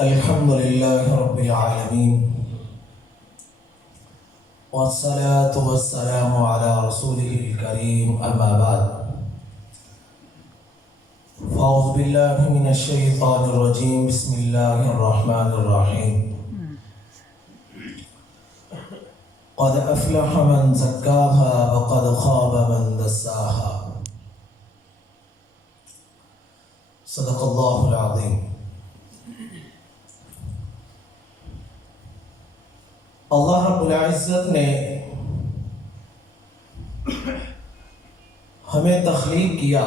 الحمد لله رب العالمين والصلاة والسلام على رسوله الكريم أما بعد فأعوذ بالله من الشيطان الرجيم بسم الله الرحمن الرحيم قد أفلح من زكاها وقد خاب من دساها صدق الله العظيم. اللہ رب العزت نے ہمیں تخلیق کیا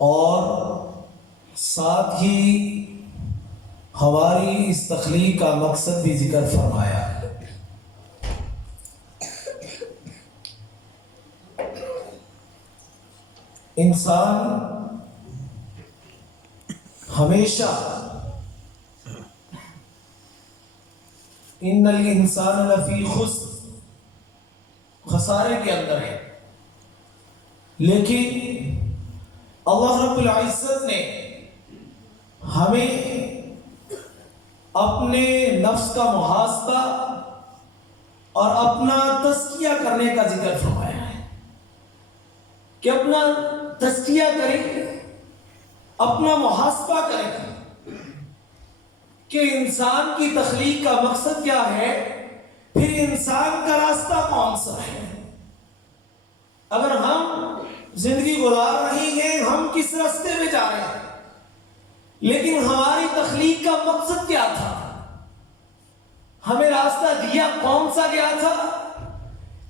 اور ساتھ ہی ہماری اس تخلیق کا مقصد بھی ذکر فرمایا. انسان ہمیشہ ان الانسان لفی خسر خسارے کے اندر ہے، لیکن اللہ رب العزت نے ہمیں اپنے نفس کا محاسبہ اور اپنا تزکیہ کرنے کا ذکر فرمایا ہے کہ اپنا تزکیہ کریں، اپنا محاسبہ کریں کہ انسان کی تخلیق کا مقصد کیا ہے، پھر انسان کا راستہ کون سا ہے. اگر ہم زندگی گزار رہے ہیں، ہم کس راستے میں جا رہے ہیں، لیکن ہماری تخلیق کا مقصد کیا تھا، ہمیں راستہ دیا کون سا گیا تھا،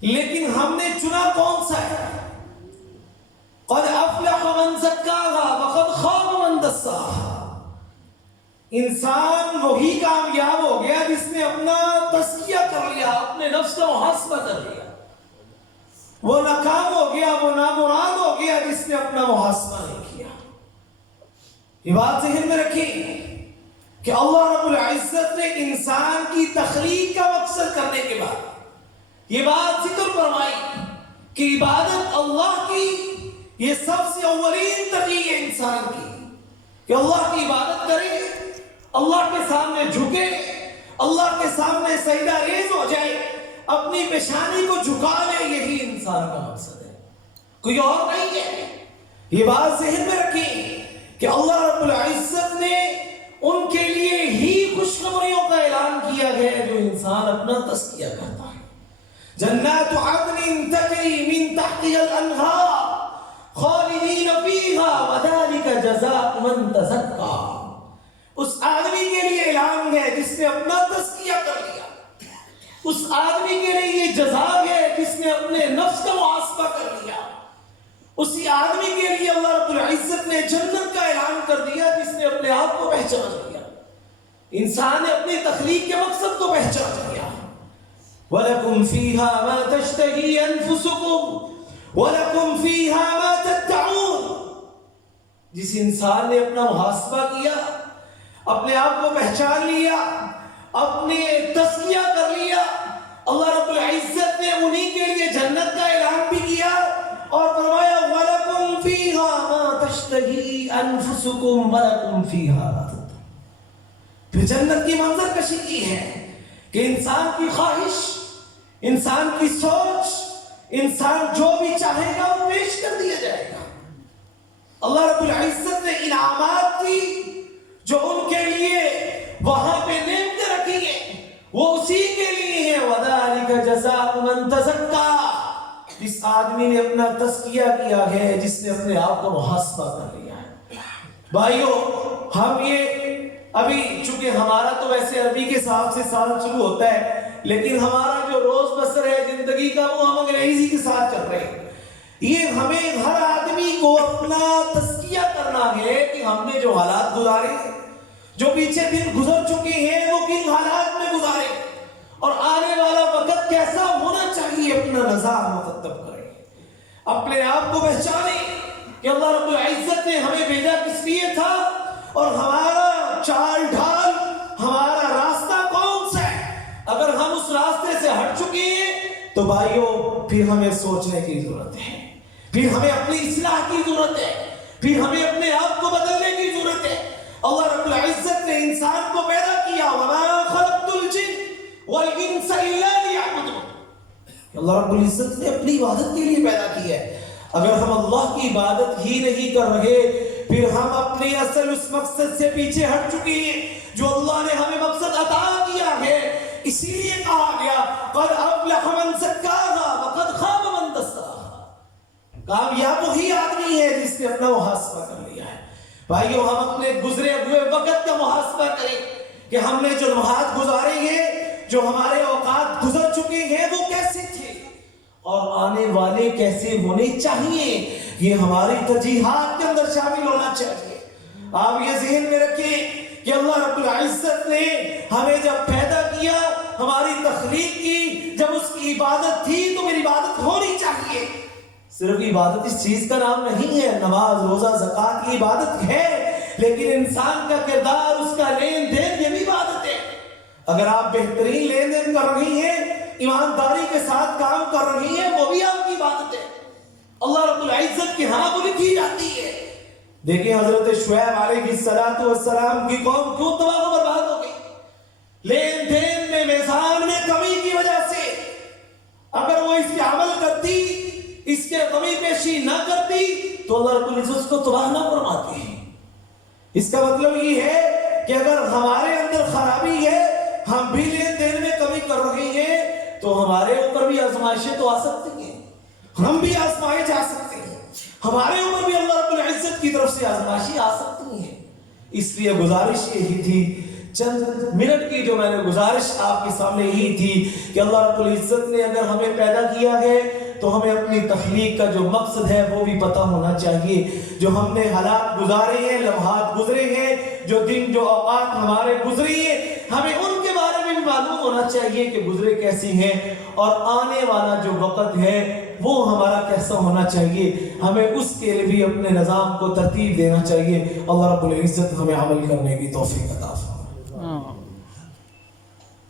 لیکن ہم نے چنا کون سا ہے. قد افلح من زکاها وقد خاب من دساها. انسان وہی کامیاب ہو گیا جس نے اپنا تزکیہ کر لیا، اپنے نفس کا محاسبہ کر لیا. وہ ناکام ہو گیا، وہ نامراد ہو گیا جس نے اپنا محاسبہ نہیں کیا. یہ بات ذہن میں رکھیں کہ اللہ رب العزت نے انسان کی تخلیق کا مقصد کرنے کے بعد یہ بات ذکر فرمائی کہ عبادت اللہ کی یہ سب سے اولین ترجیح ہے انسان کی، کہ اللہ کی عبادت کرے، اللہ کے سامنے جھکے، اللہ کے سامنے سجدہ ریز ہو جائے، اپنی پیشانی کو جھکا لے. یہی انسان کا مقصد ہے، کوئی اور نہیں ہے. یہ بات ذہن میں رکھیں کہ اللہ رب العزت نے ان کے لیے ہی خوشخبریوں کا اعلان کیا ہے جو انسان اپنا تزکیہ کرتا ہے. جنات عدن تجری من تحتها الانہار خالدین فیہا وذالک جزاء من تزکا. اس آدمی کے لیے اعلان ہے جس نے اپنا تزکیہ کر لیا، اس آدمی کے لیے یہ جزا ہے جس نے اپنے نفس کا محاسبہ کر لیا. اسی آدمی کے لیے اللہ رب العزت نے جنت کا اعلان کر دیا جس نے اپنے آپ کو پہچان لیا. انسان نے اپنی تخلیق کے مقصد کو پہچان لیا. وَلَكُمْ فِيهَا مَا تَشْتَهِي أَنفُسُكُمْ وَلَكُمْ فِيهَا مَا تَدَّعُونَ. جس انسان نے اپنا محاسبہ کیا، اپنے آپ کو پہچان لیا، اپنے تزکیہ کر لیا، اللہ رب العزت نے انہی کے لیے جنت کا اعلان بھی کیا اور فرمایا وَلَكُمْ فِيهَا مَا تَشْتَهِي أَنفُسُكُمْ وَلَكُمْ فِيهَا مَا تَدَّعُونَ. پھر جنت کی منظر کشی کی ہے کہ انسان کی خواہش، انسان کی سوچ، انسان جو بھی چاہے گا وہ پیش کر دیا جائے گا. اللہ رب العزت نے انعامات کی جو ان کے لیے وہاں پہ نعمتیں رکھی ہیں، وہ اسی کے لیے ہیں. وَذَلِكَ جَزَاءُ مَن تَزَكَّى. جس آدمی نے اپنا تزکیہ کیا ہے، جس نے اپنے آپ کو محاسبہ کر لیا ہے. بھائیو، ہم یہ ابھی چونکہ ہمارا تو ویسے عربی کے حساب سے سال شروع ہوتا ہے، لیکن ہمارا جو روز بسر ہے زندگی کا وہ ہم انگریزی کے ساتھ چل رہے ہیں. یہ ہمیں ہر آدمی کو اپنا تزکیہ کرنا ہے کہ ہم نے جو حالات گزارے، جو پیچھے دن گزر چکے ہیں، وہ کن حالات میں گزارے اور آنے والا وقت کیسا ہونا چاہیے. اپنا نظام مرتب کریں، اپنے آپ کو پہچانیں کہ اللہ رب العزت نے ہمیں بھیجا کس لیے تھا اور ہمارا چال ڈھال، ہمارا راستہ کون سا ہے. اگر ہم اس راستے سے ہٹ چکے ہیں تو بھائیو پھر ہمیں سوچنے کی ضرورت ہے، پھر ہمیں اپنی اصلاح کی ضرورت ہے، پھر ہمیں اپنے آپ کو بدلنے کی ضرورت ہے. اللہ رب العزت نے انسان کو پیدا کیا وَمَا خَلَقْتُ الْجِنَّ وَالْإِنسَ إِلَّا لِيَعْبُدُونِ. اللہ رب العزت نے اپنی عبادت کے لیے پیدا کیا ہے. اگر ہم اللہ کی عبادت ہی نہیں کر رہے پھر ہم اپنے اصل اس مقصد سے پیچھے ہٹ چکے ہیں جو اللہ نے ہمیں مقصد عطا کیا ہے. اسی لیے کہا گیا قَدْ أَفْلَحَ مَنْ زَكَّاهَا وَقَدْ خَابَ مَنْ دَسَّاهَا. کامیاب وہی آدمی ہے جس نے اپنا محاسبہ کر لیا ہے. بھائیو ہم اپنے گزرے ہوئے وقت کا محاسبہ کریں کہ ہم نے جو لمحات گزارے ہیں جو ہمارے اوقات گزر چکے ہیں وہ کیسے تھے اور آنے والے کیسے ہونے چاہیے. یہ ہماری ترجیحات کے اندر شامل ہونا چاہیے. آپ یہ ذہن میں رکھیں کہ اللہ رب العزت نے ہمیں جب پیدا کیا ہماری تخلیق کی جب اس کی عبادت تھی تو میری عبادت ہونی چاہیے. صرف عبادت اس چیز کا نام نہیں ہے. نماز روزہ زکوٰۃ کی عبادت ہے لیکن انسان کا کردار اس کا لین دین یہ بھی عبادت ہے. اگر آپ بہترین لین دین کر رہی ہیں ایمانداری کے ساتھ کام کر رہی ہیں وہ بھی آپ کی عبادت ہے. اللہ رب العزت کی ہاں بولی کی جاتی ہے. دیکھیں حضرت شعیب علیہ السلام کی قوم کیوں تباہ و برباد ہو گئی. لین دین میں میزان میں کمی کی وجہ سے. اگر وہ اس کے عمل کرتی اس کے کمی پیشی نہ کرتی تو اللہ رب العزت اس کو تباہ نہ فرماتی. اس کا مطلب یہ ہے کہ اگر ہمارے اندر خرابی ہے ہم بھی لین دین میں کمی کر رہے ہیں تو ہمارے اوپر بھی آزمائشیں تو آ سکتی ہیں. ہم بھی آزمائے جا سکتے ہیں. ہمارے اوپر بھی اللہ رب العزت کی طرف سے آزمائشیں آ سکتی ہیں. اس لیے گزارش یہی تھی چند منٹ کی جو میں نے گزارش آپ کے سامنے یہی تھی کہ اللہ رب العزت نے اگر ہمیں پیدا کیا ہے تو ہمیں اپنی تخلیق کا جو مقصد ہے وہ بھی پتہ ہونا چاہیے. جو ہم نے حالات گزارے ہیں لمحات گزرے ہیں جو دن جو اوقات ہمارے گزری ہیں ہمیں ان کے بارے میں بھی معلوم ہونا چاہیے کہ گزرے کیسی ہیں اور آنے والا جو وقت ہے وہ ہمارا کیسا ہونا چاہیے. ہمیں اس کے لیے بھی اپنے نظام کو ترتیب دینا چاہیے. اللہ رب العزت ہمیں عمل کرنے کی توفیق عطا فرمائے.